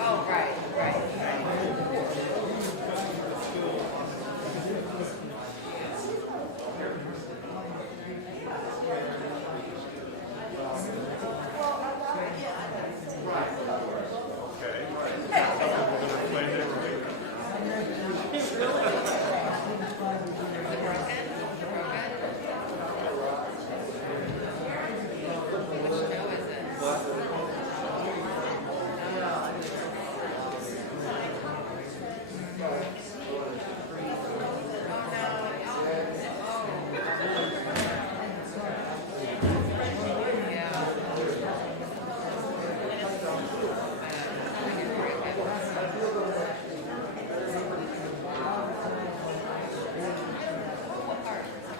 Oh, right, right.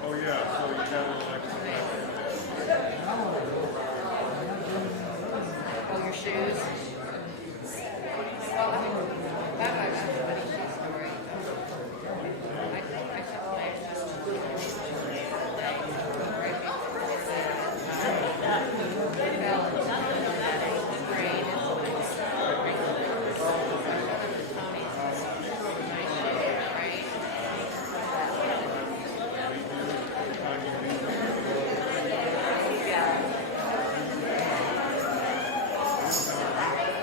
Oh yeah, so you got an election. Oh, your shoes? Well, I mean, that's a funny shoe story. I shot my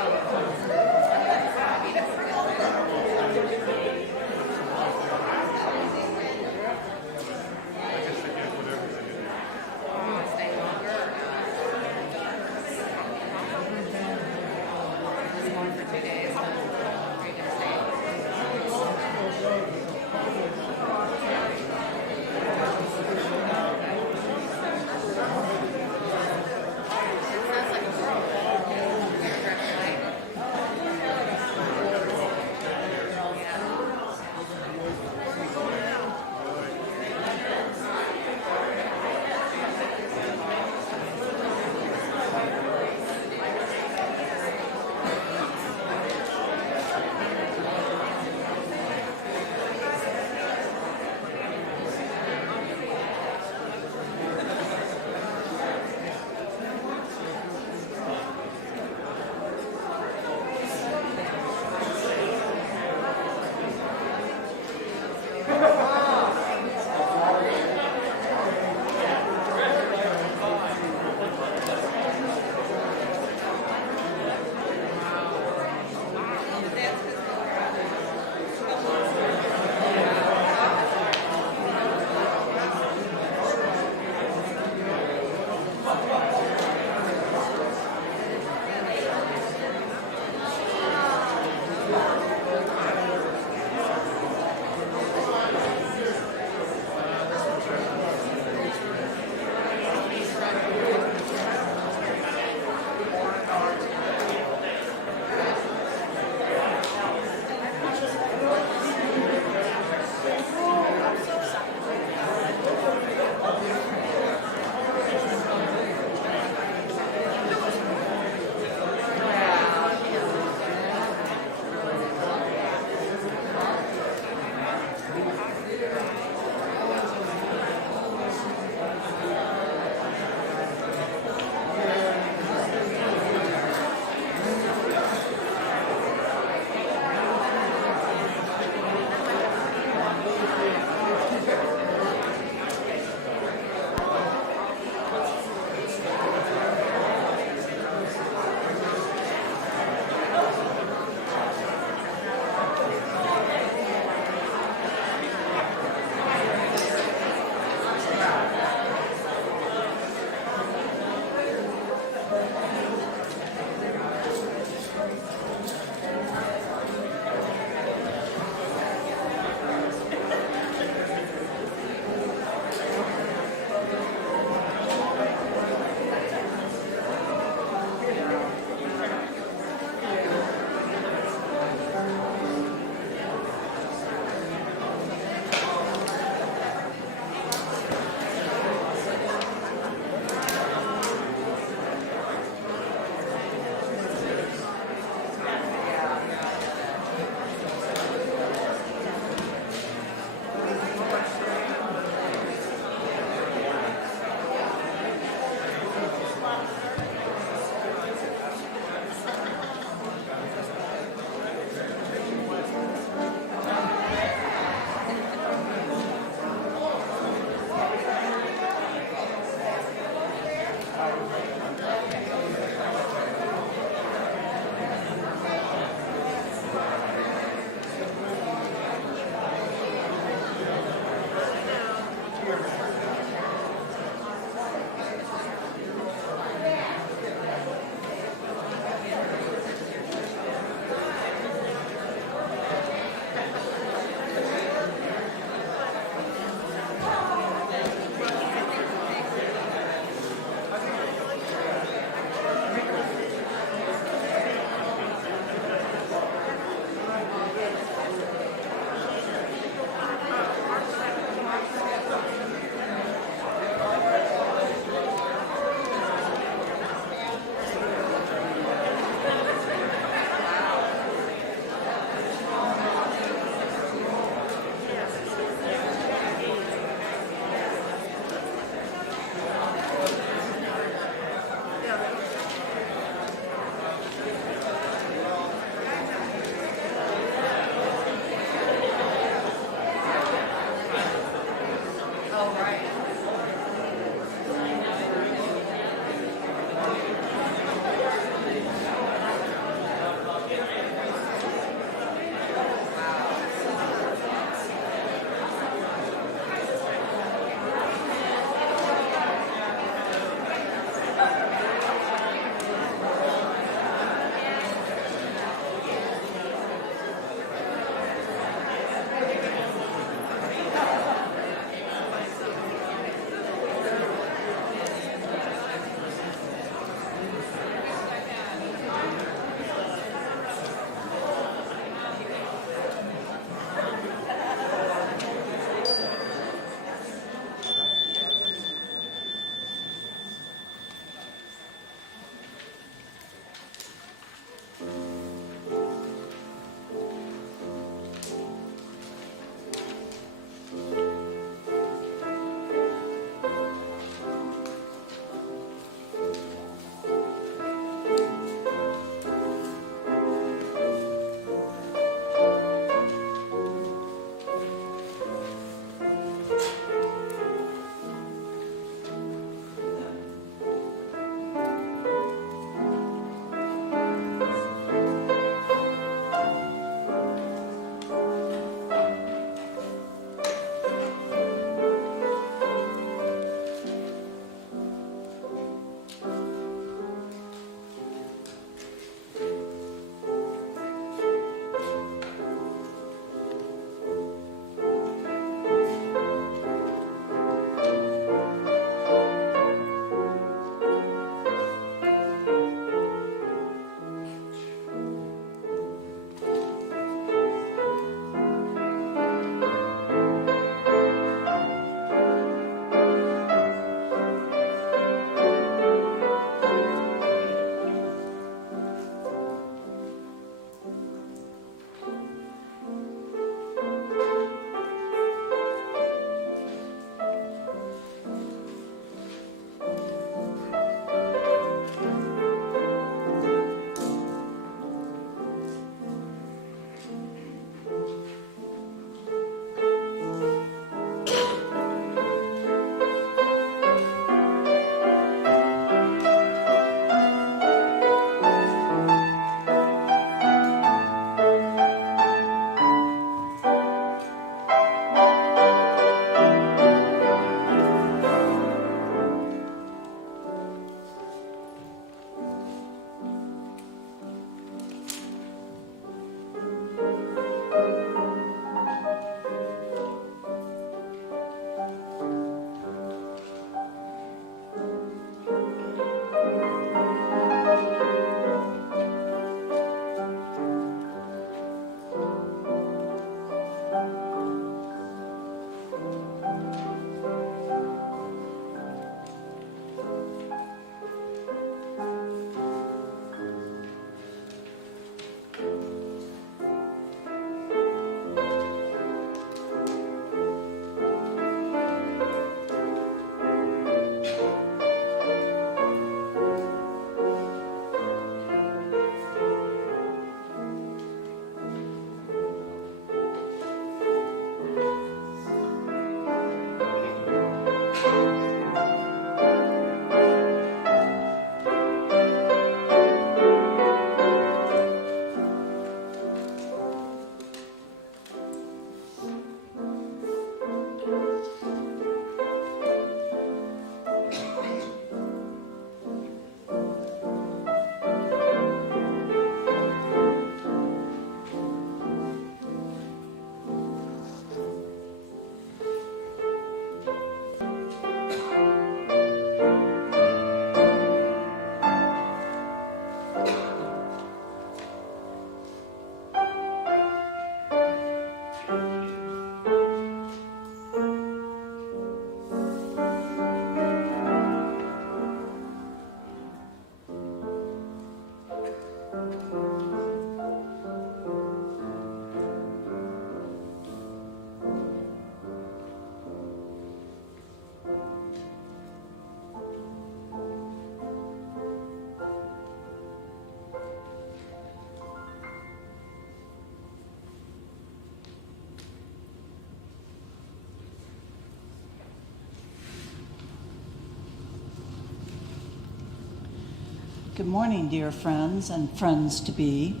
Good morning, dear friends and friends-to-be.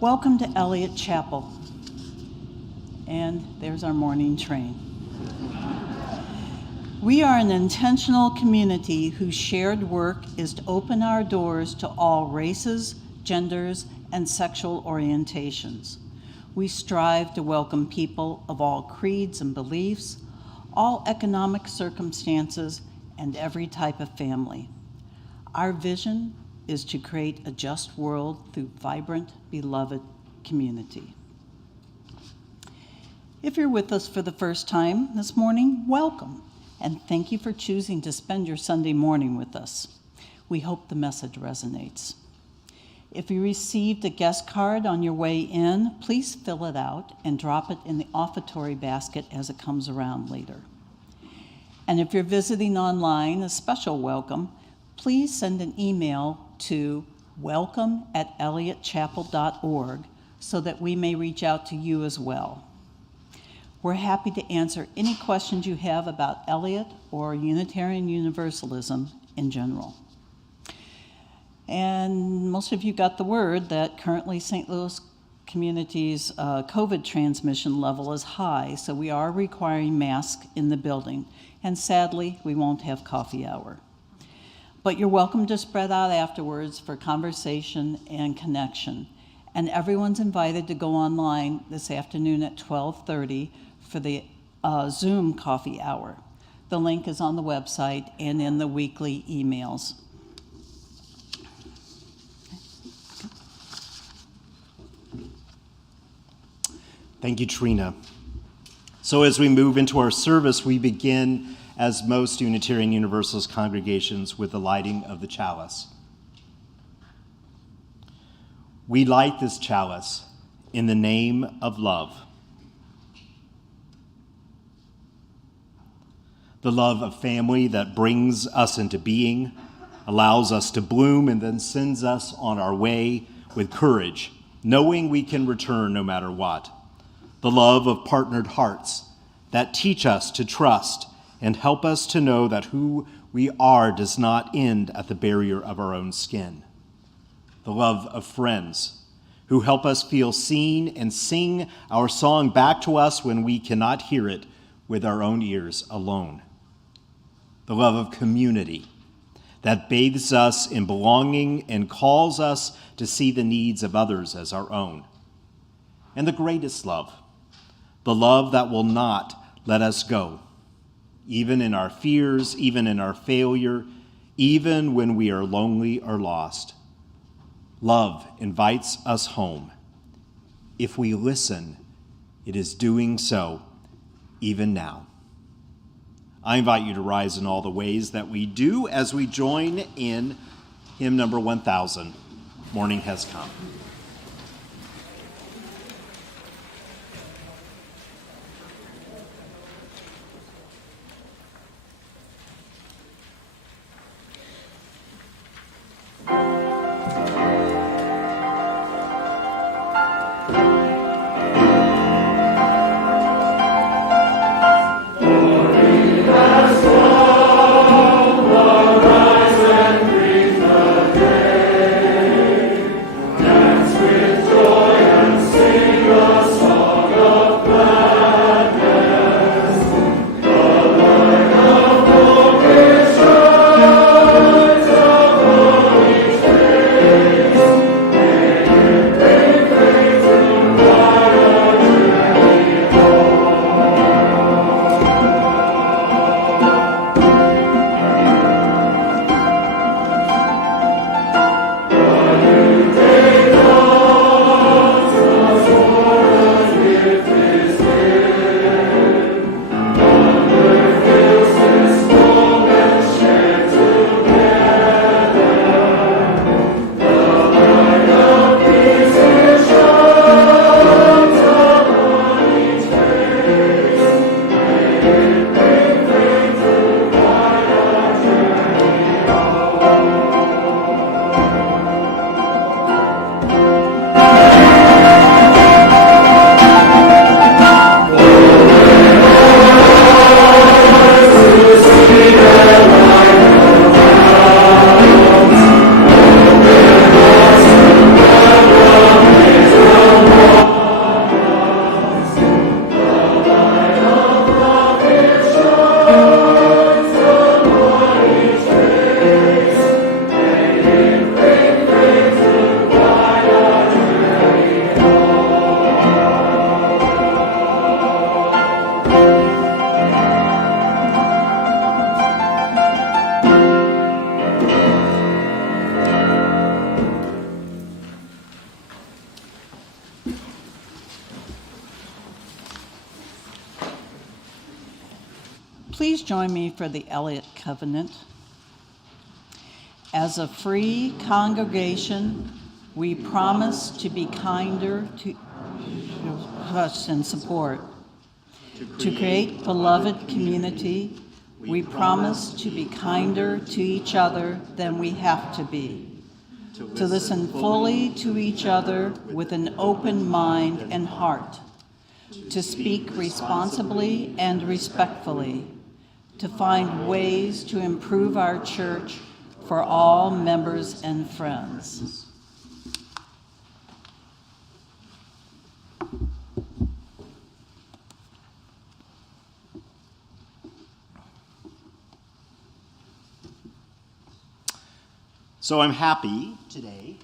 Welcome to Eliot Chapel. And there's our morning train. We are an intentional community whose shared work is to open our doors to all races, genders, and sexual orientations. We strive to welcome people of all creeds and beliefs, all economic circumstances, and every type of family. Our vision is to create a just world through vibrant, beloved community. If you're with us for the first time this morning, welcome, and thank you for choosing to spend your Sunday morning with us. We hope the message resonates. If you received a guest card on your way in, please fill it out and drop it in the offertory basket as it comes around later. And if you're visiting online, a special welcome, please send an email to welcome@eliotchapel.org so that we may reach out to you as well. We're happy to answer any questions you have about Eliot or Unitarian Universalism in general. And most of you got the word that currently St. Louis community's COVID transmission level is high, so we are requiring masks in the building. And sadly, we won't have coffee hour. But you're welcome to spread out afterwards for conversation and connection. And everyone's invited to go online this afternoon at 12:30 for the Zoom coffee hour. The link is on the website and in the weekly emails. Thank you, Trina. So as we move into our service, we begin, as most Unitarian Universalist congregations, with the lighting of the chalice. We light this chalice in the name of love. The love of family that brings us into being, allows us to bloom, and then sends us on our way with courage, knowing we can return no matter what. The love of partnered hearts that teach us to trust and help us to know that who we are does not end at the barrier of our own skin. The love of friends who help us feel seen and sing our song back to us when we cannot hear it with our own ears alone. The love of community that bathes us in belonging and calls us to see the needs of others as our own. And the greatest love, the love that will not let us go, even in our fears, even in our failure, even when we are lonely or lost. Love invites us home. If we listen, it is doing so even now. I invite you to rise in all the ways that we do as we join in hymn number 1000, Morning Has Come. Yes. Please join me for the Eliot covenant. As a free congregation, we promise to be kinder to us and support. To create beloved community, we promise to be kinder to each other than we have to be. To listen fully to each other with an open mind and heart. To speak responsibly and respectfully. To find ways to improve our church for all members and friends. So I'm happy today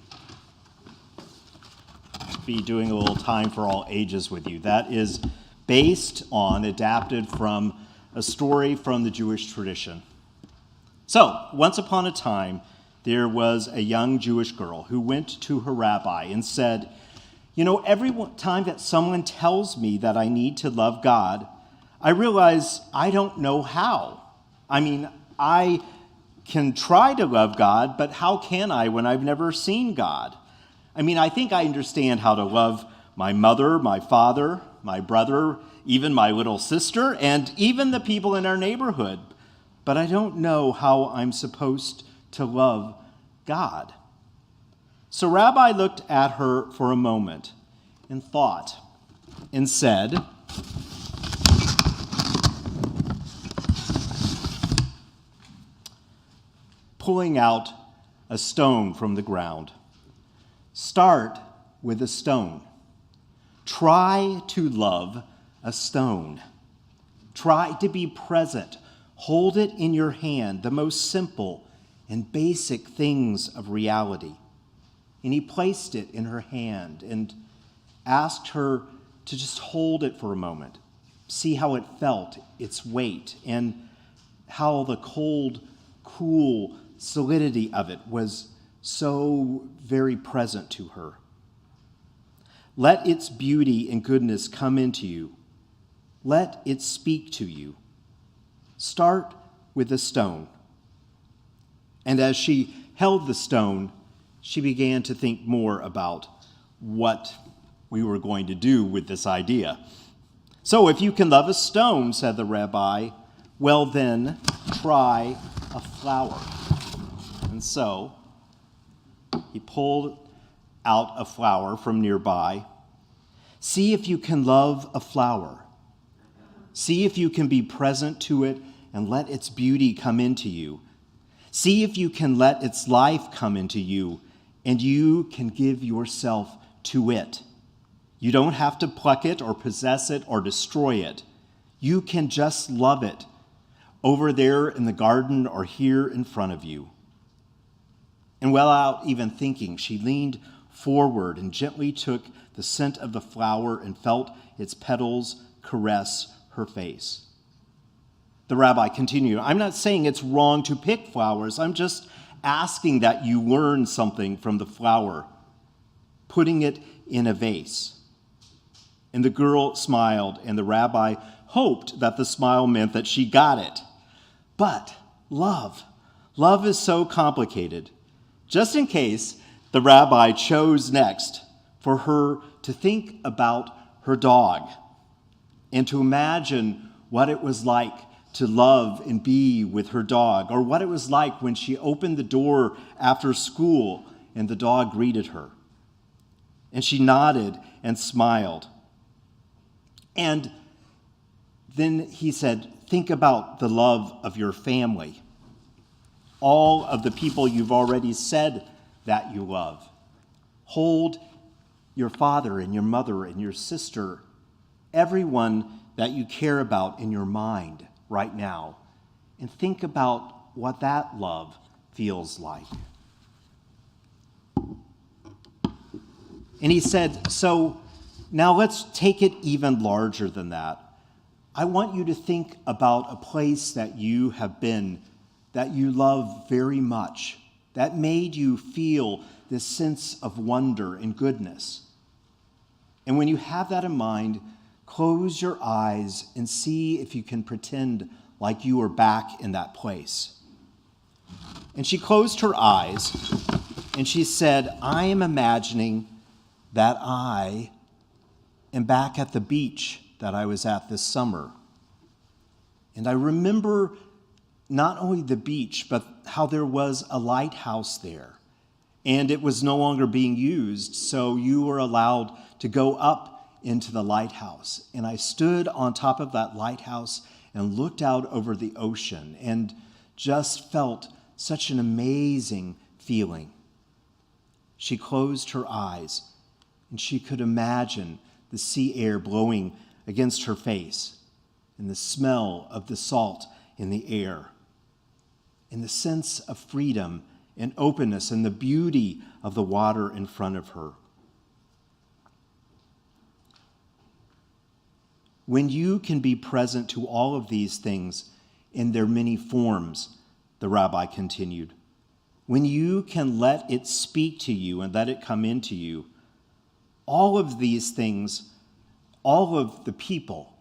to be doing a little time for all ages with you. That is adapted from a story from the Jewish tradition. So, once upon a time, there was a young Jewish girl who went to her rabbi and said, every time that someone tells me that I need to love God, I realize I don't know how. I can try to love God, but how can I when I've never seen God? I think I understand how to love my mother, my father, my brother, even my little sister, and even the people in our neighborhood. But I don't know how I'm supposed to love God. So Rabbi looked at her for a moment and thought and said, pulling out a stone from the ground, start with a stone. Try to love a stone. Try to be present. Hold it in your hand, the most simple and basic things of reality. And he placed it in her hand and asked her to just hold it for a moment, see how it felt, its weight, and how the cold, cool solidity of it was so very present to her. Let its beauty and goodness come into you. Let it speak to you. Start with a stone. And as she held the stone, she began to think more about what we were going to do with this idea. So if you can love a stone, said the rabbi, well then try a flower. And so he pulled out a flower from nearby. See if you can love a flower. See if you can be present to it and let its beauty come into you. See if you can let its life come into you and you can give yourself to it. You don't have to pluck it or possess it or destroy it. You can just love it over there in the garden or here in front of you. And without even thinking, she leaned forward and gently took the scent of the flower and felt its petals caress her face. The rabbi continued, I'm not saying it's wrong to pick flowers. I'm just asking that you learn something from the flower, putting it in a vase. And the girl smiled, and the rabbi hoped that the smile meant that she got it. But love is so complicated. Just in case, the rabbi chose next for her to think about her dog and to imagine what it was like to love and be with her dog, or what it was like when she opened the door after school and the dog greeted her. And she nodded and smiled. And then he said, think about the love of your family. All of the people you've already said that you love. Hold your father and your mother and your sister, everyone that you care about in your mind right now, and think about what that love feels like. And he said, so now let's take it even larger than that. I want you to think about a place that you have been, that you love very much, that made you feel this sense of wonder and goodness. And when you have that in mind, close your eyes and see if you can pretend like you are back in that place. And she closed her eyes and she said, I am imagining that I am back at the beach that I was at this summer. And I remember not only the beach, but how there was a lighthouse there. And it was no longer being used, so you were allowed to go up into the lighthouse. And I stood on top of that lighthouse and looked out over the ocean and just felt such an amazing feeling. She closed her eyes and she could imagine the sea air blowing against her face and the smell of the salt in the air and the sense of freedom and openness and the beauty of the water in front of her. When you can be present to all of these things in their many forms, the rabbi continued, when you can let it speak to you and let it come into you, all of these things, all of the people,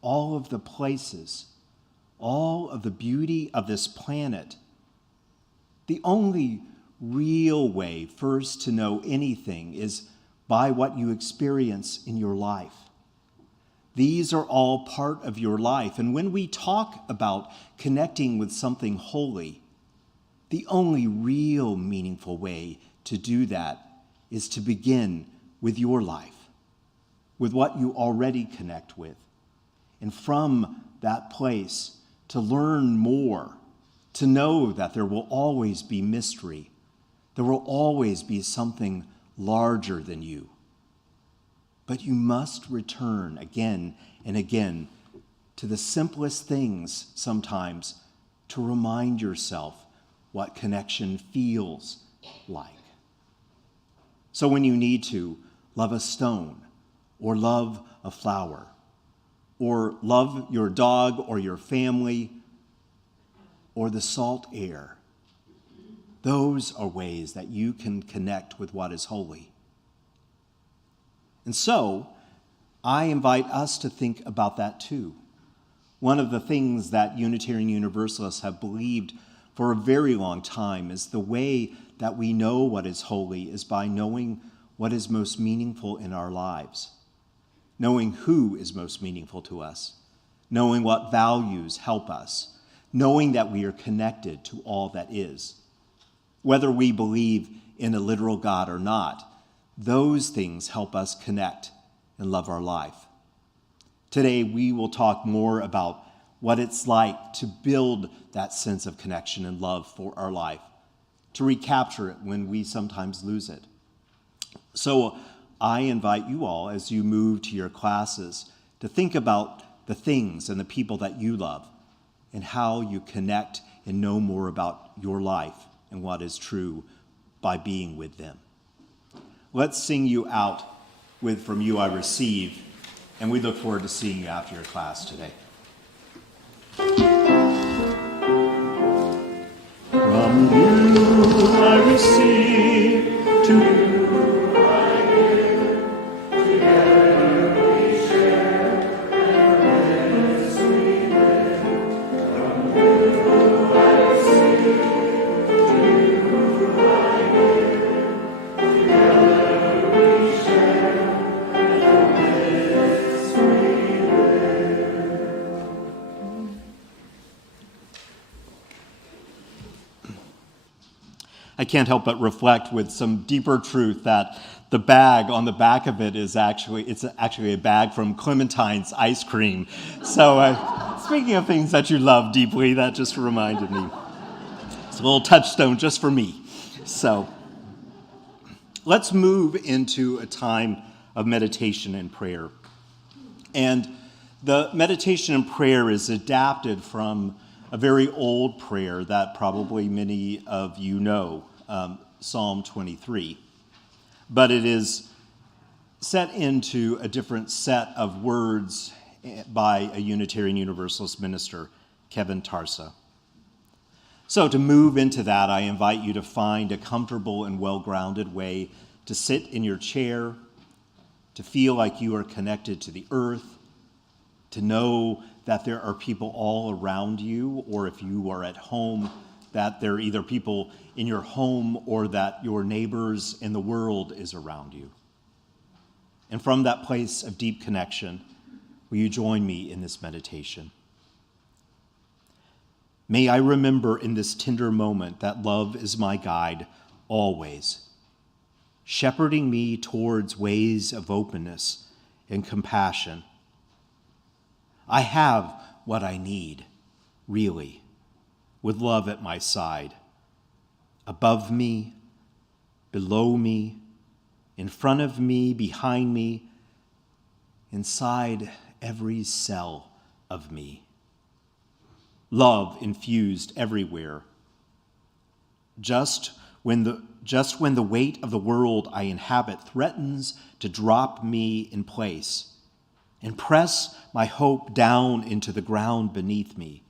all of the places, all of the beauty of this planet, the only real way first to know anything is by what you experience in your life. These are all part of your life. And when we talk about connecting with something holy, the only real meaningful way to do that is to begin with your life, with what you already connect with. And from that place, to learn more, to know that there will always be mystery. There will always be something larger than you. But you must return again and again to the simplest things sometimes to remind yourself what connection feels like. So when you need to, love a stone or love a flower or love your dog or your family or the salt air. Those are ways that you can connect with what is holy. And so, I invite us to think about that too. One of the things that Unitarian Universalists have believed for a very long time is the way that we know what is holy is by knowing what is most meaningful in our lives, knowing who is most meaningful to us, knowing what values help us, knowing that we are connected to all that is. Whether we believe in a literal God or not, those things help us connect and love our life. Today, we will talk more about what it's like to build that sense of connection and love for our life, to recapture it when we sometimes lose it. So I invite you all, as you move to your classes, to think about the things and the people that you love and how you connect and know more about your life and what is true by being with them. Let's sing you out with From You I Receive, and we look forward to seeing you after your class today. From you I receive, to you I give, together we share, and this we live. From you I receive, to you I give, together we share, and this we live. I can't help but reflect with some deeper truth that the bag on the back of it is actually a bag from Clementine's ice cream. So speaking of things that you love deeply, that just reminded me. It's a little touchstone just for me. So let's move into a time of meditation and prayer. And the meditation and prayer is adapted from a very old prayer that probably many of you know, Psalm 23. But it is set into a different set of words by a Unitarian Universalist minister, Kevin Tarsa. So to move into that, I invite you to find a comfortable and well-grounded way to sit in your chair, to feel like you are connected to the earth, to know that there are people all around you, or if you are at home, that there are either people in your home or that your neighbors in the world is around you. And from that place of deep connection, will you join me in this meditation? May I remember in this tender moment that love is my guide always, shepherding me towards ways of openness and compassion. I have what I need, really, with love at my side, above me, below me, in front of me, behind me, inside every cell of me. Love infused everywhere. Just when the weight of the world I inhabit threatens to drop me in place and press my hope down into the ground beneath me,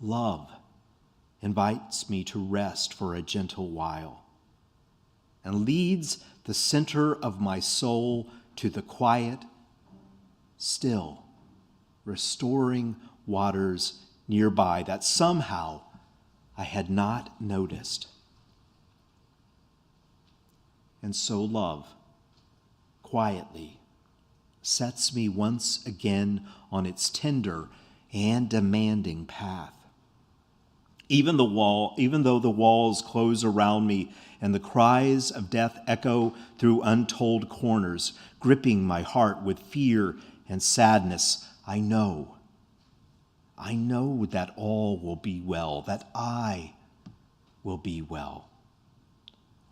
love invites me to rest for a gentle while and leads the center of my soul to the quiet, still, restoring waters nearby that somehow I had not noticed. And so love, quietly, sets me once again on its tender and demanding path. Even though the walls close around me and the cries of death echo through untold corners, gripping my heart with fear and sadness, I know that all will be well, that I will be well.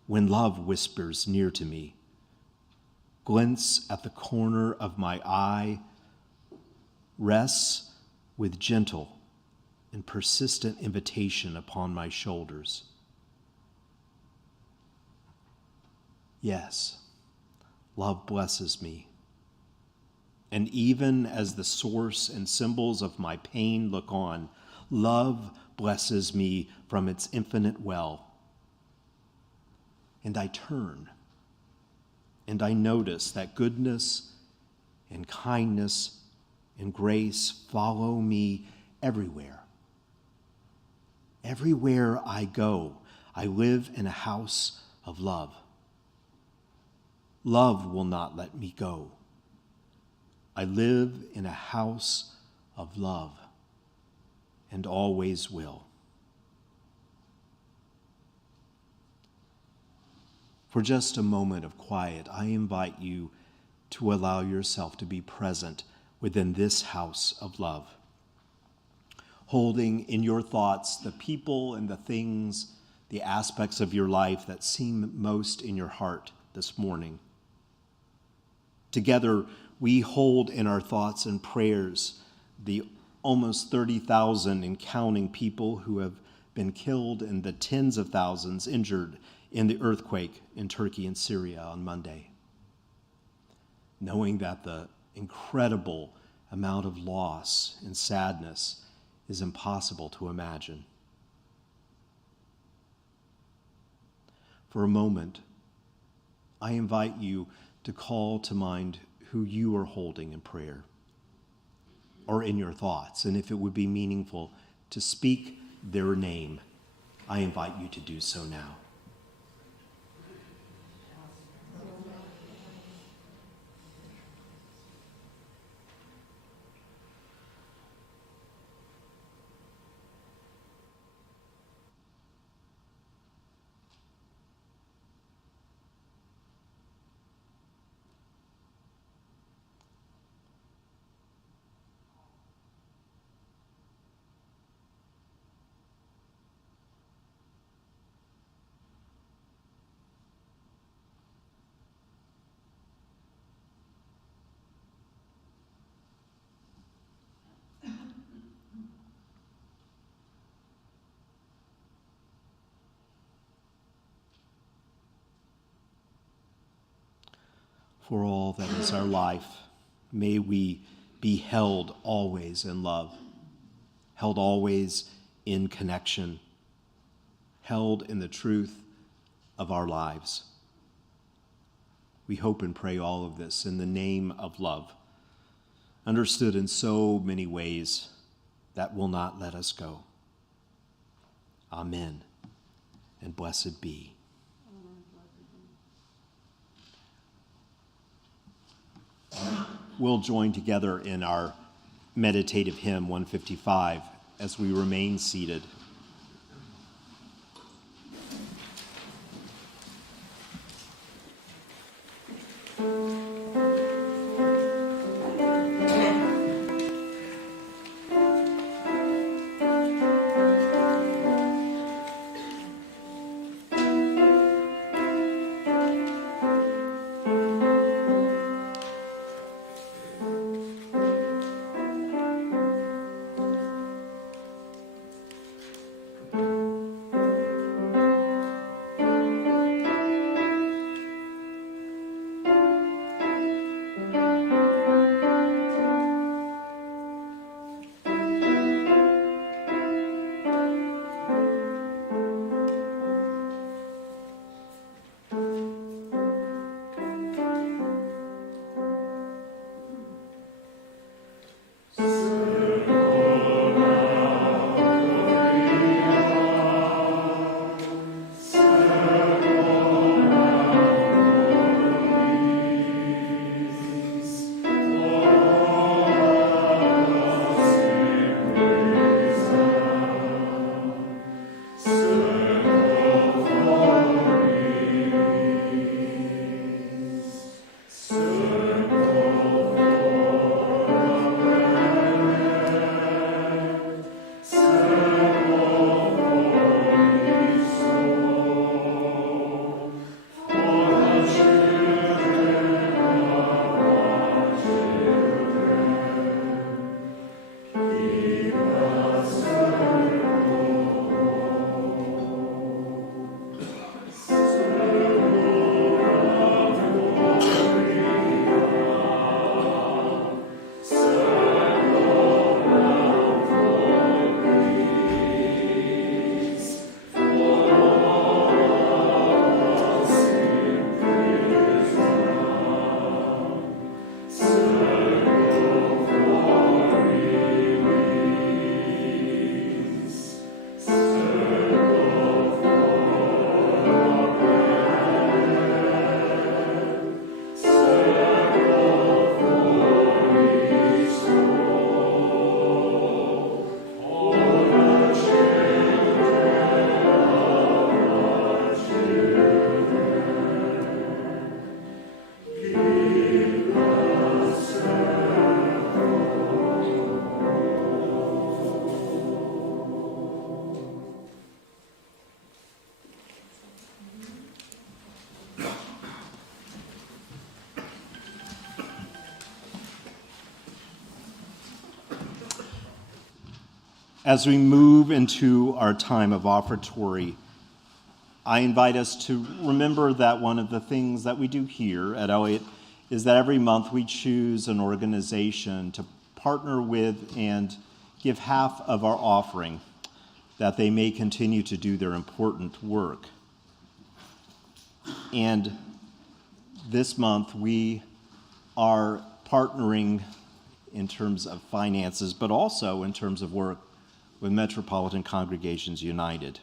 When love whispers near to me, glints at the corner of my eye, rests with gentle and persistent invitation upon my shoulders. Yes, love blesses me. And even as the source and symbols of my pain look on, love blesses me from its infinite well. And I turn, and I notice that goodness and kindness and grace follow me everywhere. Everywhere I go, I live in a house of love. Love will not let me go. I live in a house of love and always will. For just a moment of quiet, I invite you to allow yourself to be present within this house of love, holding in your thoughts the people and the things, the aspects of your life that seem most in your heart this morning. Together, we hold in our thoughts and prayers the almost 30,000 and counting people who have been killed and the tens of thousands injured in the earthquake in Turkey and Syria on Monday. Knowing that the incredible amount of loss and sadness is impossible to imagine. For a moment, I invite you to call to mind who you are holding in prayer or in your thoughts. And if it would be meaningful to speak their name, I invite you to do so now. For all that is our life, may we be held always in love, held always in connection, held in the truth of our lives. We hope and pray all of this in the name of love. understood in so many ways that will not let us go. Amen, and blessed be. We'll join together in our meditative hymn 155 as we remain seated. As we move into our time of offertory, I invite us to remember that one of the things that we do here at Eliot is that every month we choose an organization to partner with and give half of our offering that they may continue to do their important work. And this month we are partnering in terms of finances, but also in terms of work with Metropolitan Congregations United.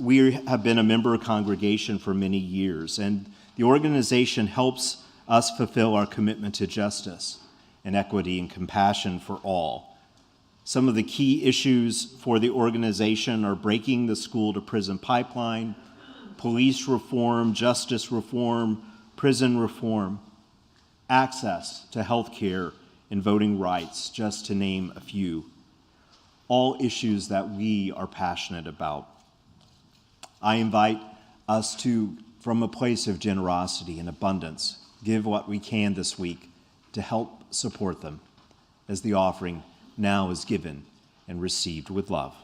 We have been a member congregation for many years, and the organization helps us fulfill our commitment to justice and equity and compassion for all. Some of the key issues for the organization are breaking the school-to-prison pipeline, police reform, justice reform, prison reform, access to health care, and voting rights, just to name a few. All issues that we are passionate about. I invite us to, from a place of generosity and abundance, give what we can this week to help support them as the offering now is given and received with love.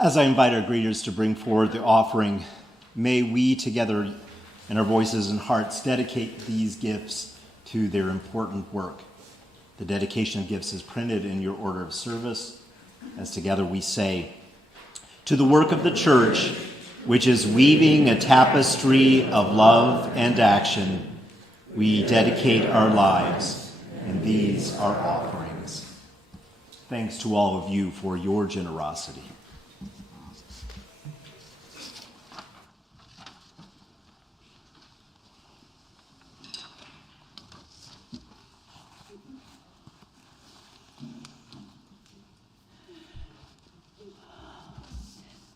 As I invite our greeters to bring forward the offering, may we together in our voices and hearts dedicate these gifts to their important work. The dedication of gifts is printed in your order of service, as together we say, "To the work of the church, which is weaving a tapestry of love and action, we dedicate our lives, and these are offerings." Thanks to all of you for your generosity.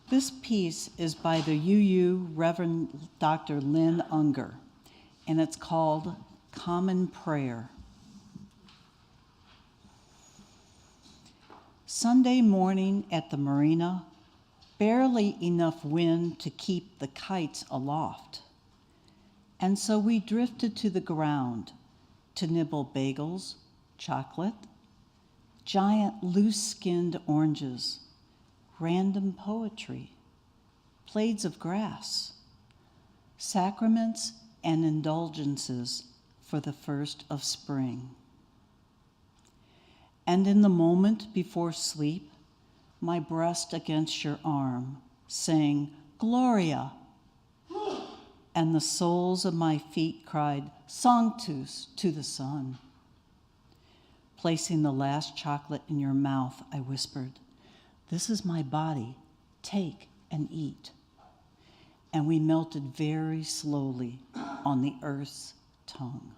This piece is by the UU Reverend Dr. Lynn Unger, and it's called Common Prayer. Sunday morning at the marina, barely enough wind to keep the kites aloft. And so we drifted to the ground to nibble bagels, chocolate, giant loose-skinned oranges, random poetry, blades of grass, sacraments and indulgences for the first of spring. And in the moment before sleep, my breast against your arm, saying, "Gloria," and the soles of my feet cried, "Sanctus" to the sun. Placing the last chocolate in your mouth, I whispered, "This is my body, take and eat." And we melted very slowly on the earth's tongue.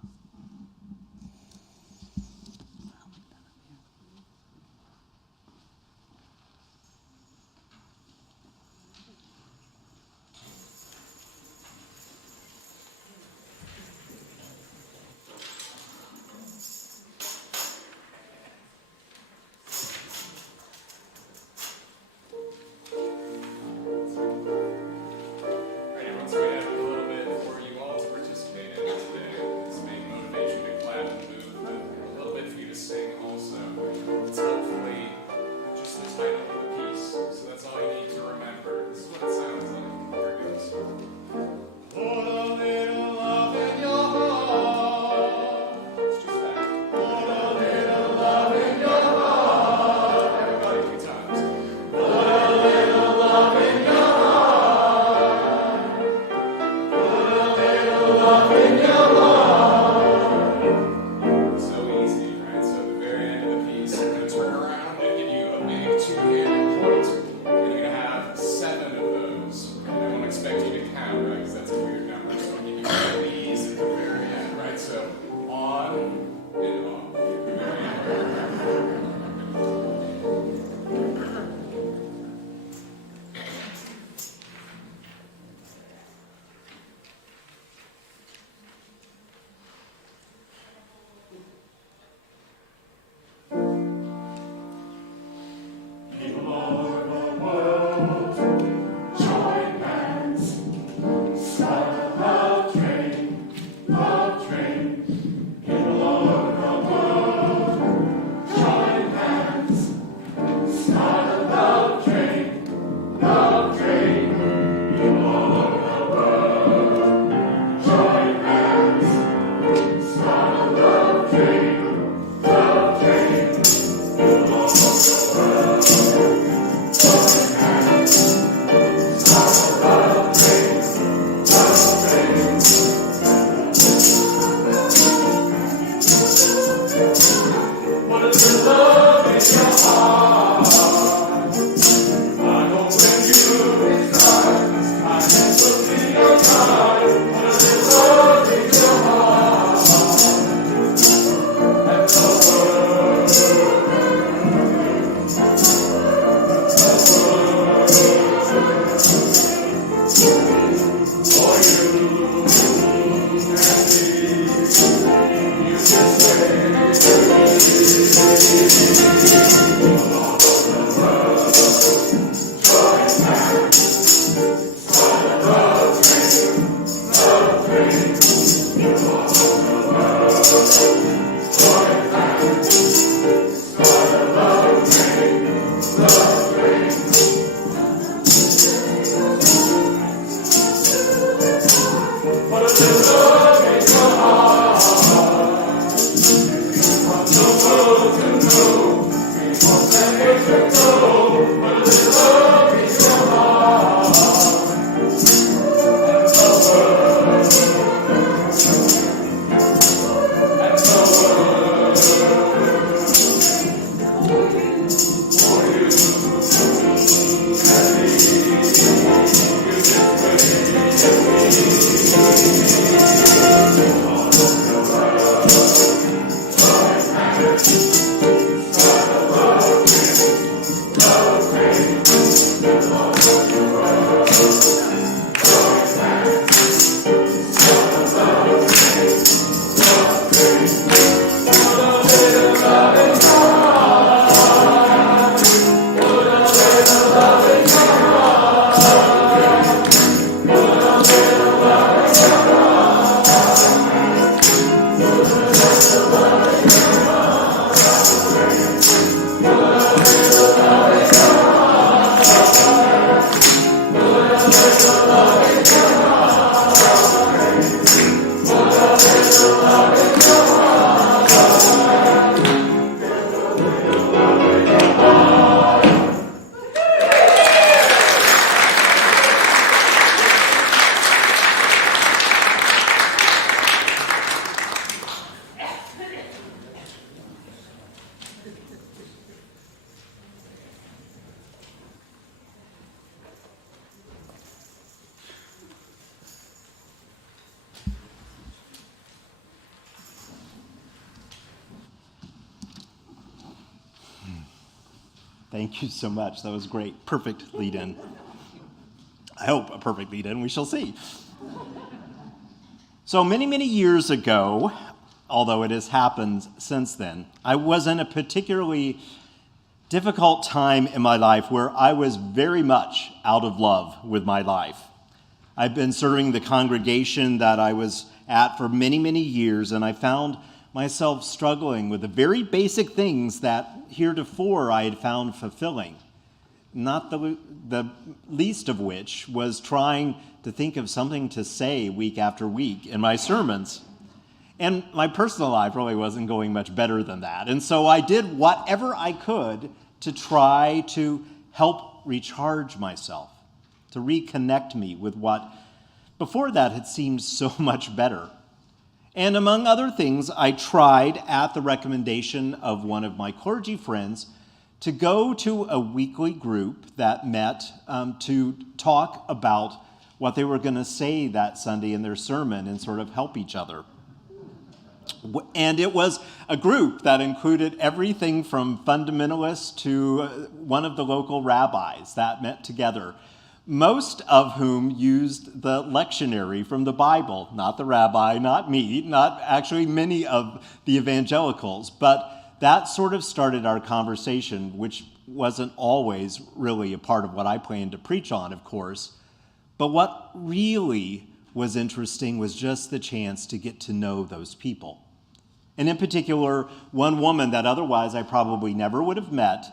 Thank you so much. That was great. Perfect lead-in. I hope a perfect lead-in. We shall see. So many, many years ago, although it has happened since then, I was in a particularly difficult time in my life where I was very much out of love with my life. I've been serving the congregation that I was at for many, many years, and I found myself struggling with the very basic things that heretofore I had found fulfilling, not the least of which was trying to think of something to say week after week in my sermons. And my personal life really wasn't going much better than that. And so I did whatever I could to try to help recharge myself, to reconnect me with what before that had seemed so much better. And among other things, I tried, at the recommendation of one of my clergy friends, to go to a weekly group that met to talk about what they were going to say that Sunday in their sermon and sort of help each other. And it was a group that included everything from fundamentalists to one of the local rabbis that met together, most of whom used the lectionary from the Bible, not the rabbi, not me, not actually many of the evangelicals, but that sort of started our conversation, which wasn't always really a part of what I planned to preach on, of course. But what really was interesting was just the chance to get to know those people. And in particular, one woman that otherwise I probably never would have met,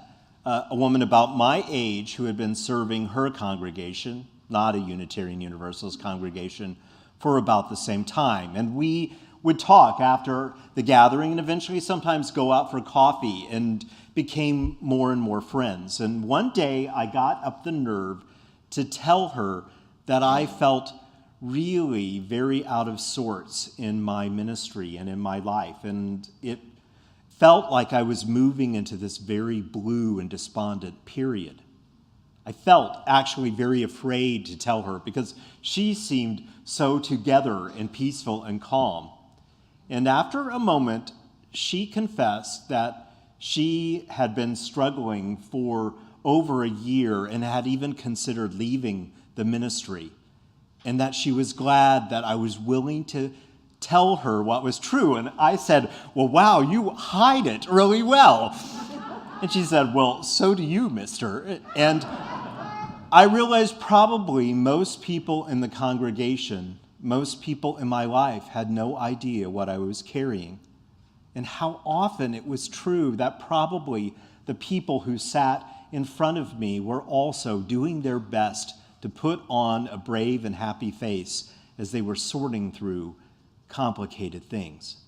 a woman about my age who had been serving her congregation, not a Unitarian Universalist congregation, for about the same time. And we would talk after the gathering and eventually sometimes go out for coffee and became more and more friends. And one day I got up the nerve to tell her that I felt really very out of sorts in my ministry and in my life. And it felt like I was moving into this very blue and despondent period. I felt actually very afraid to tell her because she seemed so together and peaceful and calm. And after a moment, she confessed that she had been struggling for over a year and had even considered leaving the ministry, and that she was glad that I was willing to tell her what was true. And I said, well, wow, you hide it really well. And she said, well, so do you, mister. And I realized probably most people in the congregation, most people in my life had no idea what I was carrying, and how often it was true that probably the people who sat in front of me were also doing their best to put on a brave and happy face as they were sorting through complicated things.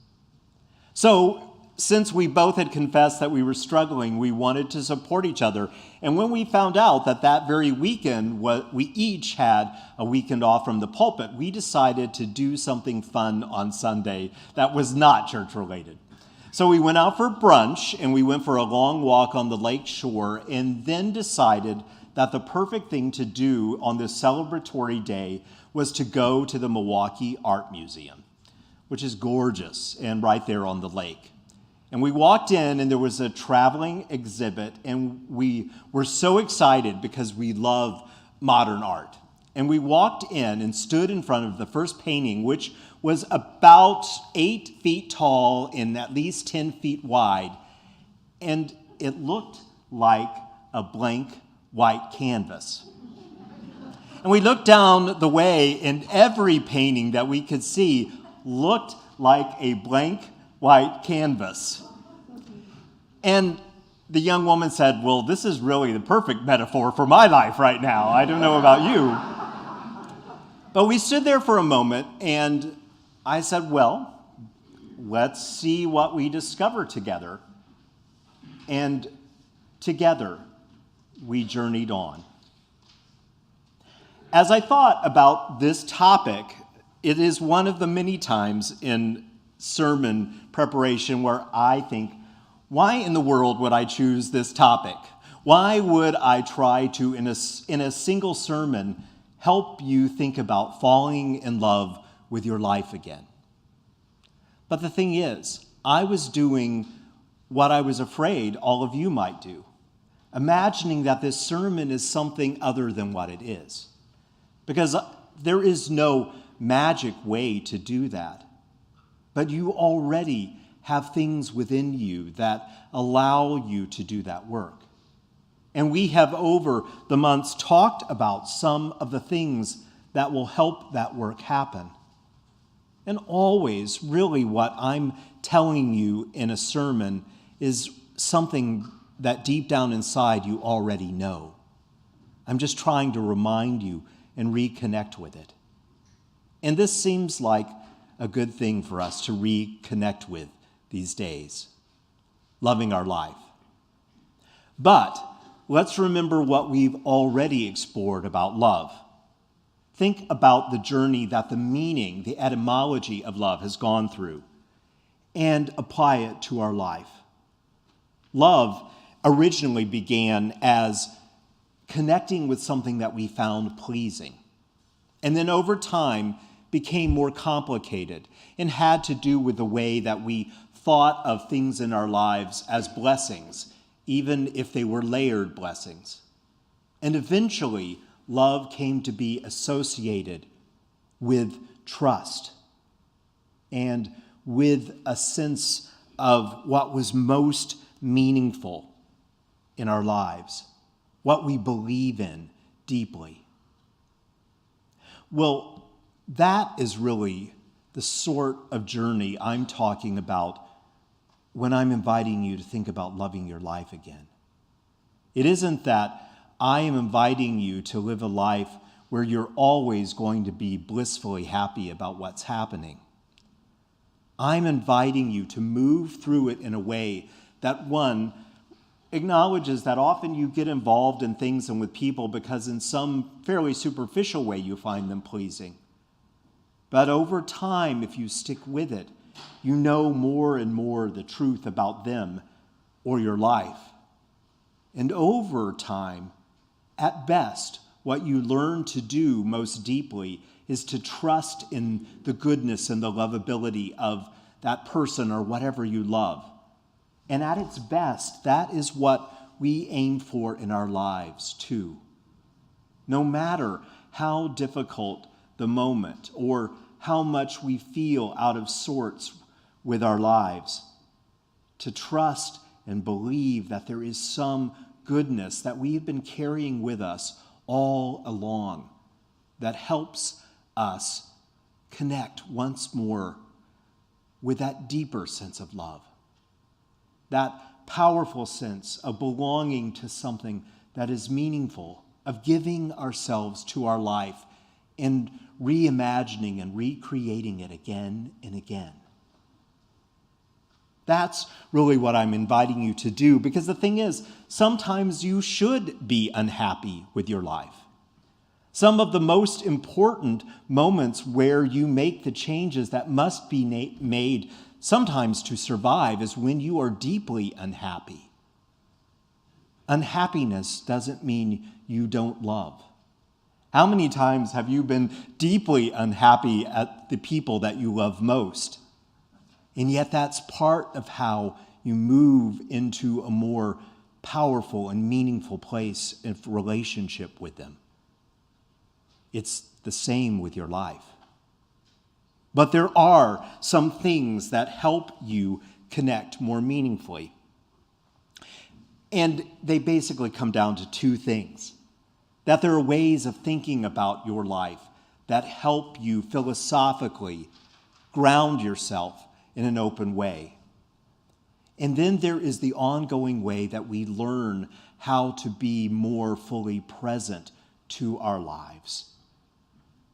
So, since we both had confessed that we were struggling, we wanted to support each other. And when we found out that that very weekend, we each had a weekend off from the pulpit, we decided to do something fun on Sunday that was not church-related. So we went out for brunch, and we went for a long walk on the lake shore, and then decided that the perfect thing to do on this celebratory day was to go to the Milwaukee Art Museum, which is gorgeous and right there on the lake. And we walked in, and there was a traveling exhibit, and we were so excited because we love modern art. And we walked in and stood in front of the first painting, which was about 8 feet tall and at least 10 feet wide. And it looked like a blank white canvas. And we looked down the way, and every painting that we could see looked like a blank white canvas. And the young woman said, well, this is really the perfect metaphor for my life right now. I don't know about you. But we stood there for a moment, and I said, well, let's see what we discover together. And together, we journeyed on. As I thought about this topic, it is one of the many times in sermon preparation where I think, why in the world would I choose this topic? Why would I try to, in a single sermon, help you think about falling in love with your life again? But the thing is, I was doing what I was afraid all of you might do. imagining that this sermon is something other than what it is. Because there is no magic way to do that. But you already have things within you that allow you to do that work. And we have over the months talked about some of the things that will help that work happen. And always, really, what I'm telling you in a sermon is something that deep down inside you already know. I'm just trying to remind you and reconnect with it. And this seems like a good thing for us to reconnect with these days, loving our life. But let's remember what we've already explored about love. Think about the journey that the meaning, the etymology of love has gone through, and apply it to our life. Love originally began as connecting with something that we found pleasing, and then over time became more complicated and had to do with the way that we thought of things in our lives as blessings, even if they were layered blessings. And eventually, love came to be associated with trust and with a sense of what was most meaningful in our lives, what we believe in deeply. Well, that is really the sort of journey I'm talking about when I'm inviting you to think about loving your life again. It isn't that I am inviting you to live a life where you're always going to be blissfully happy about what's happening. I'm inviting you to move through it in a way that, one, acknowledges that often you get involved in things and with people because in some fairly superficial way you find them pleasing. But over time, if you stick with it, you know more and more the truth about them or your life. And over time, at best, what you learn to do most deeply is to trust in the goodness and the lovability of that person or whatever you love. And at its best, that is what we aim for in our lives too. No matter how difficult the moment or how much we feel out of sorts with our lives, to trust and believe that there is some goodness that we've been carrying with us all along that helps us connect once more with that deeper sense of love, that powerful sense of belonging to something that is meaningful, of giving ourselves to our life and reimagining and recreating it again and again. That's really what I'm inviting you to do, because the thing is, sometimes you should be unhappy with your life. Some of the most important moments where you make the changes that must be made sometimes to survive is when you are deeply unhappy. Unhappiness doesn't mean you don't love. How many times have you been deeply unhappy at the people that you love most? And yet that's part of how you move into a more powerful and meaningful place of relationship with them. It's the same with your life. But there are some things that help you connect more meaningfully. And they basically come down to two things. That there are ways of thinking about your life that help you philosophically ground yourself in an open way. And then there is the ongoing way that we learn how to be more fully present to our lives.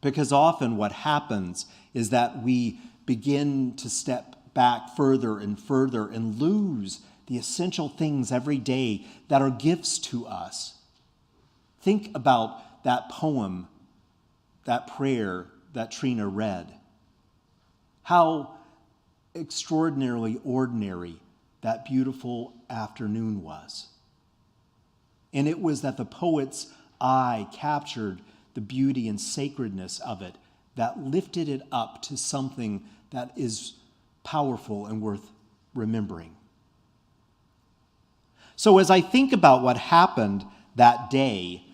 Because often what happens is that we begin to step back further and lose the essential things every day that are gifts to us. Think about that poem, that prayer that Trina read. How extraordinarily ordinary that beautiful afternoon was. And it was that the poet's eye captured the beauty and sacredness of it that lifted it up to something that is powerful and worth remembering. So as I think about what happened that day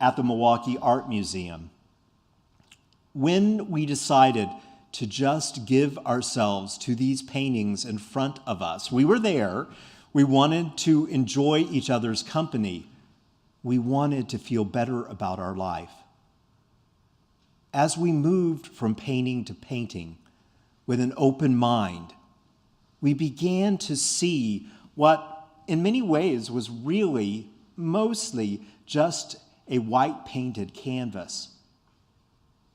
at the Milwaukee Art Museum, when we decided to just give ourselves to these paintings in front of us, we were there, we wanted to enjoy each other's company, we wanted to feel better about our life. As we moved from painting to painting with an open mind, we began to see what in many ways was really mostly just a white painted canvas,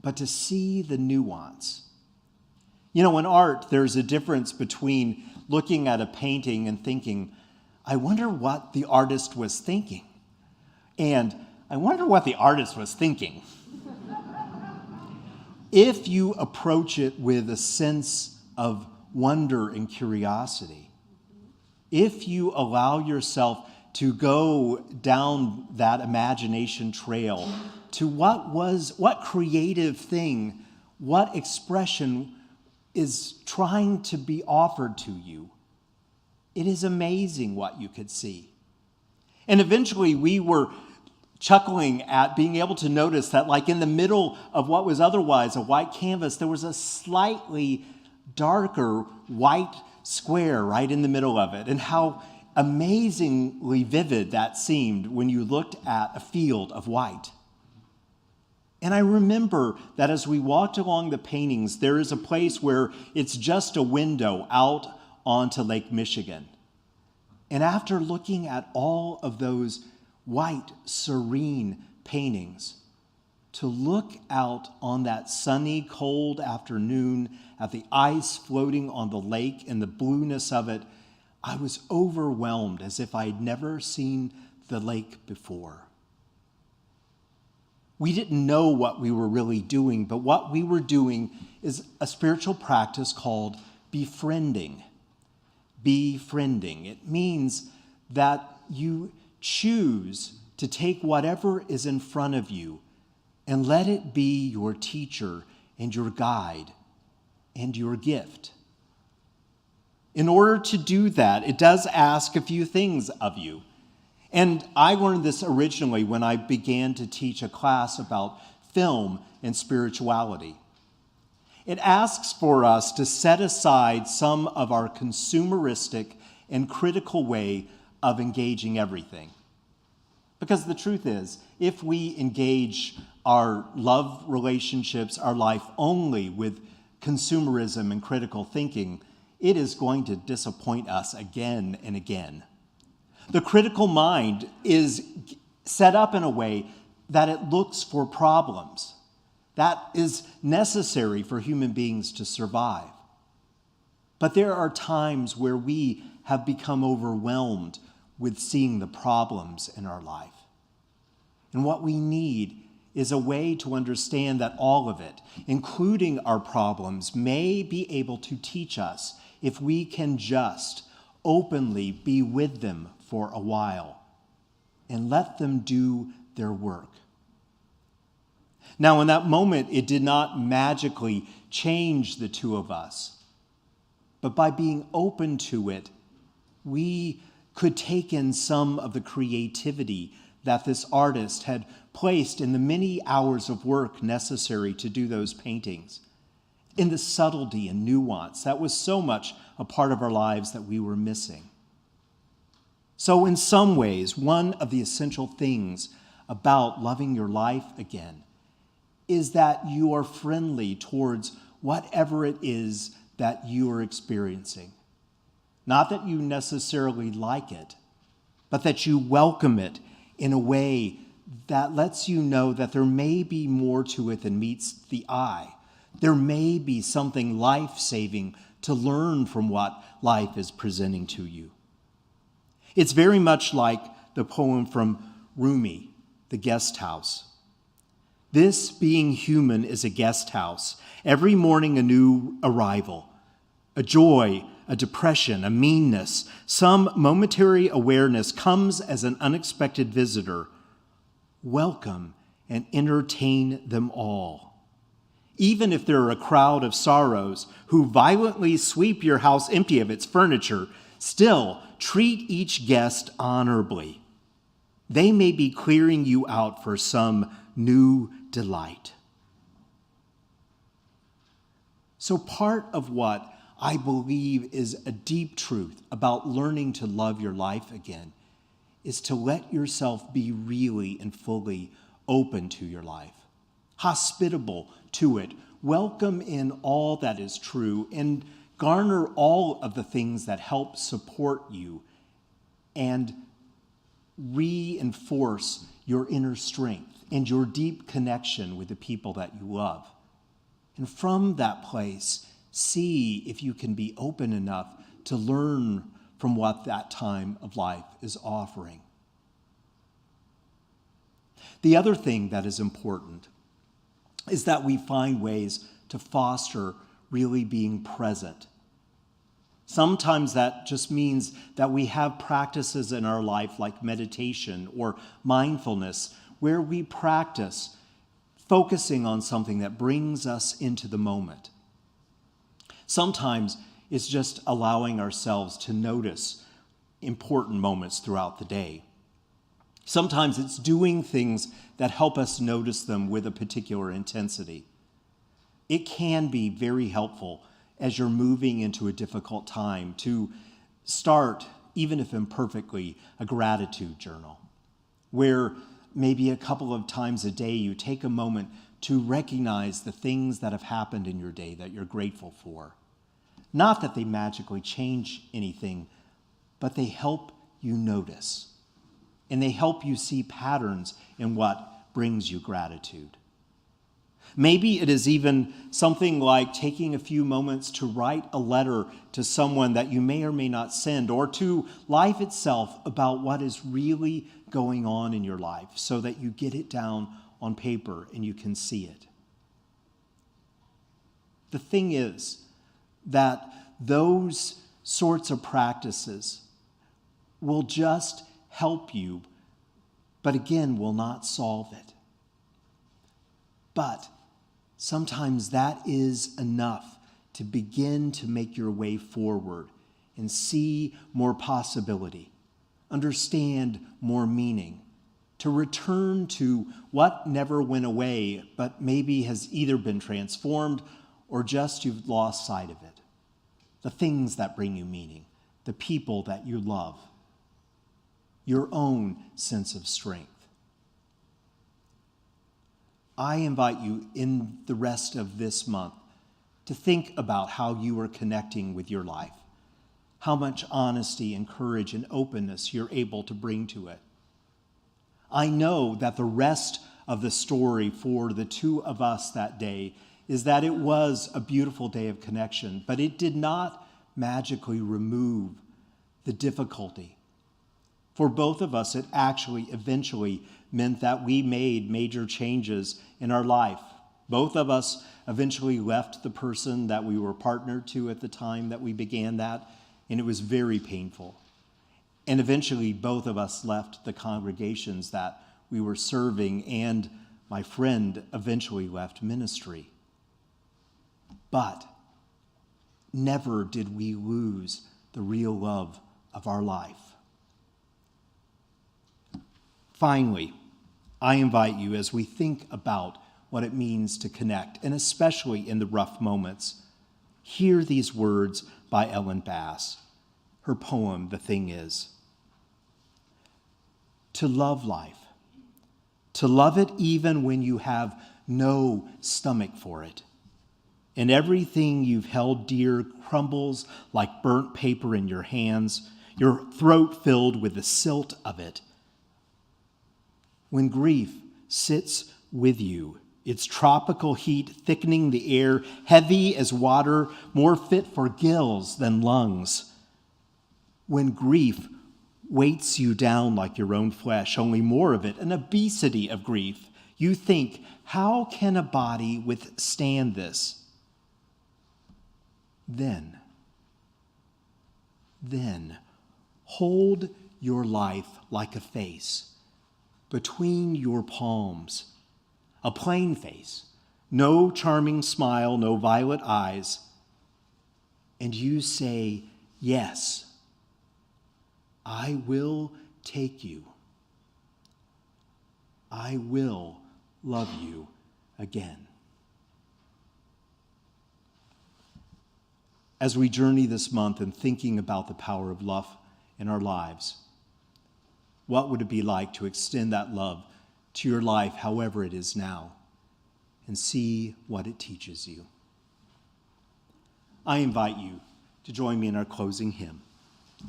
but to see the nuance. You know, in art, there's a difference between looking at a painting and thinking, I wonder what the artist was thinking, and I wonder what the artist was thinking. If you approach it with a sense of wonder and curiosity, if you allow yourself to go down that imagination trail to what creative thing, what expression is trying to be offered to you, it is amazing what you could see. And eventually we were chuckling at being able to notice that, like, in the middle of what was otherwise a white canvas, there was a slightly darker white square right in the middle of it, and how amazingly vivid that seemed when you looked at a field of white. And I remember that as we walked along the paintings, there is a place where it's just a window out onto Lake Michigan. And after looking at all of those white, serene paintings, to look out on that sunny, cold afternoon at the ice floating on the lake and the blueness of it, I was overwhelmed as if I'd never seen the lake before. We didn't know what we were really doing, but what we were doing is a spiritual practice called befriending. Befriending. It means that you choose to take whatever is in front of you and let it be your teacher and your guide and your gift. In order to do that, it does ask a few things of you. And I learned this originally when I began to teach a class about film and spirituality. It asks for us to set aside some of our consumeristic and critical way of engaging everything. Because the truth is, if we engage our love relationships, our life only with consumerism and critical thinking, it is going to disappoint us again and again. The critical mind is set up in a way that it looks for problems. That is necessary for human beings to survive. But there are times where we have become overwhelmed with seeing the problems in our life. And what we need is a way to understand that all of it, including our problems, may be able to teach us if we can just openly be with them for a while and let them do their work. Now, in that moment, it did not magically change the two of us, but by being open to it, we could take in some of the creativity that this artist had placed in the many hours of work necessary to do those paintings, in the subtlety and nuance that was so much a part of our lives that we were missing. So in some ways, one of the essential things about loving your life again is that you are friendly towards whatever it is that you are experiencing. Not that you necessarily like it, but that you welcome it in a way that lets you know that there may be more to it than meets the eye. There may be something life-saving to learn from what life is presenting to you. It's very much like the poem from Rumi, The Guest House. This being human is a guest house, every morning a new arrival, a joy, a depression, a meanness, some momentary awareness comes as an unexpected visitor. Welcome and entertain them all. Even if there are a crowd of sorrows who violently sweep your house empty of its furniture, still treat each guest honorably. They may be clearing you out for some new delight. So part of what I believe is a deep truth about learning to love your life again is to let yourself be really and fully open to your life, hospitable to it, welcome in all that is true, and garner all of the things that help support you and reinforce your inner strength and your deep connection with the people that you love. And from that place, see if you can be open enough to learn from what that time of life is offering. The other thing that is important is that we find ways to foster really being present. Sometimes that just means that we have practices in our life like meditation or mindfulness where we practice focusing on something that brings us into the moment. Sometimes it's just allowing ourselves to notice important moments throughout the day. Sometimes it's doing things that help us notice them with a particular intensity. It can be very helpful as you're moving into a difficult time to start, even if imperfectly, a gratitude journal, where maybe a couple of times a day you take a moment to recognize the things that have happened in your day that you're grateful for. Not that they magically change anything, but they help you notice. And they help you see patterns in what brings you gratitude. Maybe it is even something like taking a few moments to write a letter to someone that you may or may not send, or to life itself about what is really going on in your life so that you get it down on paper and you can see it. The thing is that those sorts of practices will just help you, but again, will not solve it. But sometimes that is enough to begin to make your way forward and see more possibility, understand more meaning, to return to what never went away, but maybe has either been transformed or just you've lost sight of it. The things that bring you meaning, the people that you love, your own sense of strength. I invite you in the rest of this month to think about how you are connecting with your life, how much honesty and courage and openness you're able to bring to it. I know that the rest of the story for the two of us that day is that it was a beautiful day of connection, but it did not magically remove the difficulty. For both of us, it actually eventually meant that we made major changes in our life. Both of us eventually left the person that we were partnered to at the time that we began that, and it was very painful. And eventually, both of us left the congregations that we were serving, and my friend eventually left ministry. But never did we lose the real love of our life. Finally, I invite you, as we think about what it means to connect, and especially in the rough moments, hear these words by Ellen Bass. Her poem, The Thing Is. To love life, to love it even when you have no stomach for it, and everything you've held dear crumbles like burnt paper in your hands, your throat filled with the silt of it. When grief sits with you, its tropical heat thickening the air, heavy as water, more fit for gills than lungs. When grief weights you down like your own flesh, only more of it, an obesity of grief, you think, how can a body withstand this? Then, hold your life like a face between your palms, a plain face, no charming smile, no violet eyes, and you say yes. I will take you. I will love you again. As we journey this month in thinking about the power of love in our lives, what would it be like to extend that love to your life, however it is now, and see what it teaches you? I invite you to join me in our closing hymn,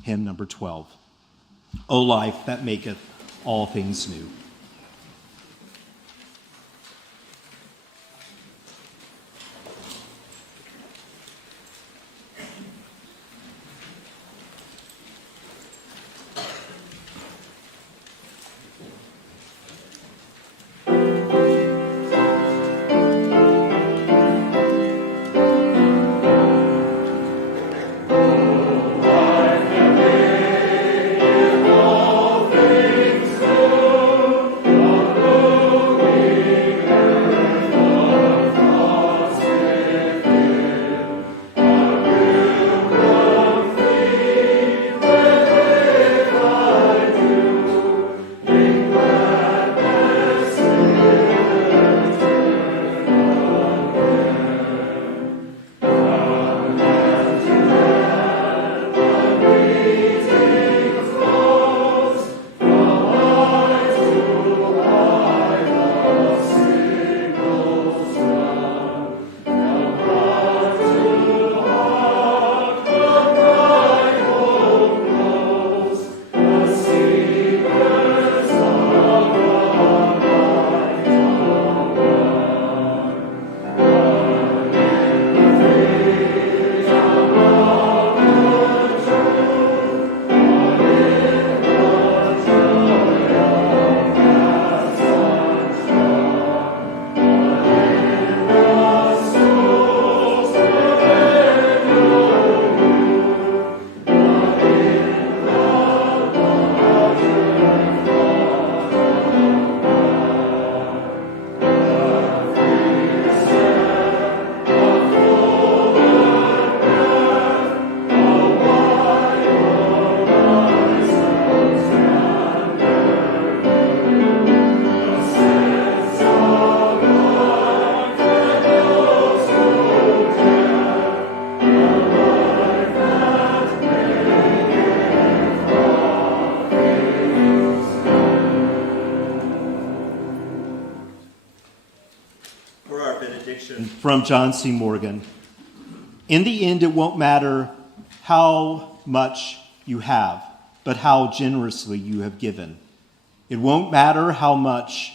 hymn number 12. O life that maketh all things new. From John C. Morgan. In the end, it won't matter how much you have, but how generously you have given. It won't matter how much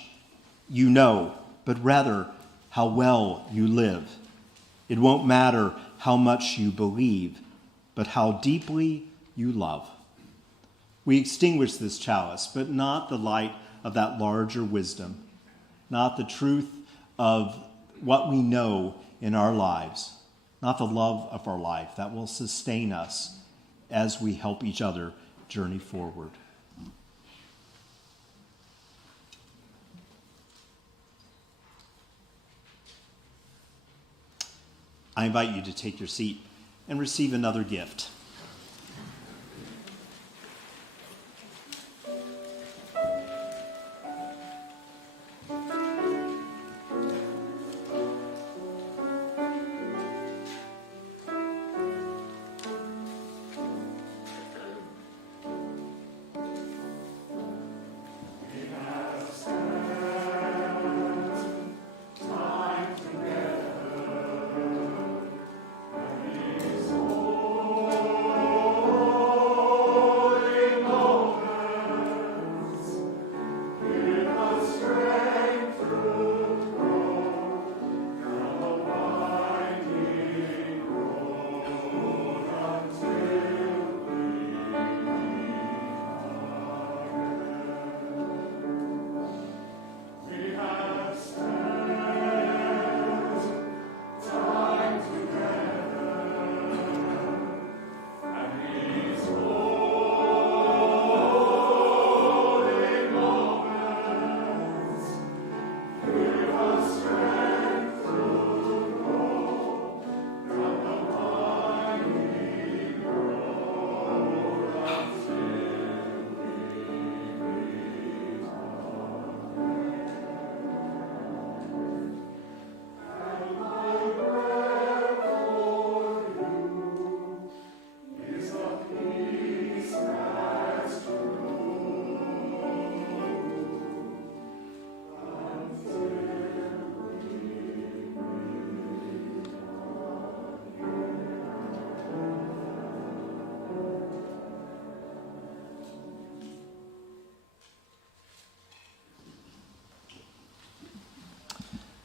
you know, but rather how well you live. It won't matter how much you believe, but how deeply you love. We extinguish this chalice, but not the light of that larger wisdom, not the truth of what we know in our lives, not the love of our life that will sustain us as we help each other journey forward. I invite you to take your seat and receive another gift.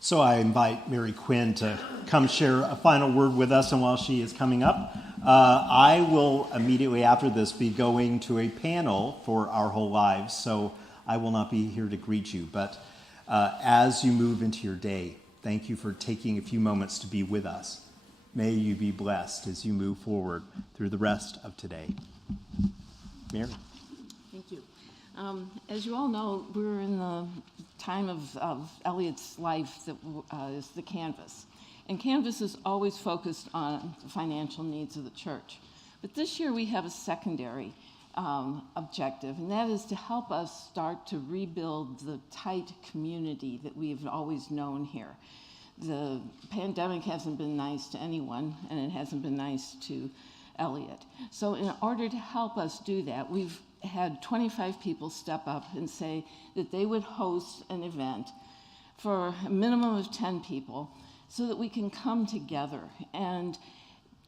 So I invite Mary Quinn to come share a final word with us, and while she is coming up, I will immediately after this be going to a panel for Our Whole Lives, so I will not be here to greet you. But as you move into your day, thank you for taking a few moments to be with us. May you be blessed as you move forward through the rest of today. Mary. Thank you. As you all know, we're in the time of Eliot's life that is the Canvas. And Canvas is always focused on the financial needs of the church. But this year we have a secondary objective, and that is to help us start to rebuild the tight community that we've always known here. The pandemic hasn't been nice to anyone, and it hasn't been nice to Eliot. So in order to help us do that, we've had 25 people step up and say that they would host an event for a minimum of 10 people so that we can come together and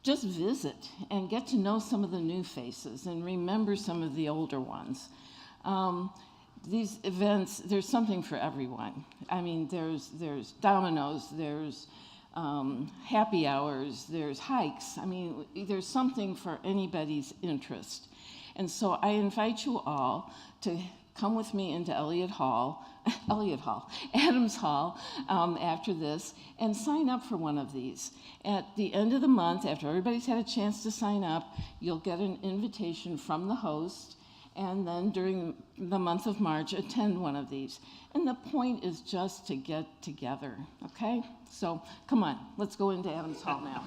just visit and get to know some of the new faces and remember some of the older ones. These events, there's something for everyone. I mean, there's dominoes, there's happy hours, there's hikes. I mean, there's something for anybody's interest. And so I invite you all to come with me into Adams Hall, after this, and sign up for one of these. At the end of the month, after everybody's had a chance to sign up, you'll get an invitation from the host, and then during the month of March, attend one of these. And the point is just to get together, okay? So come on, let's go into Adams Hall now.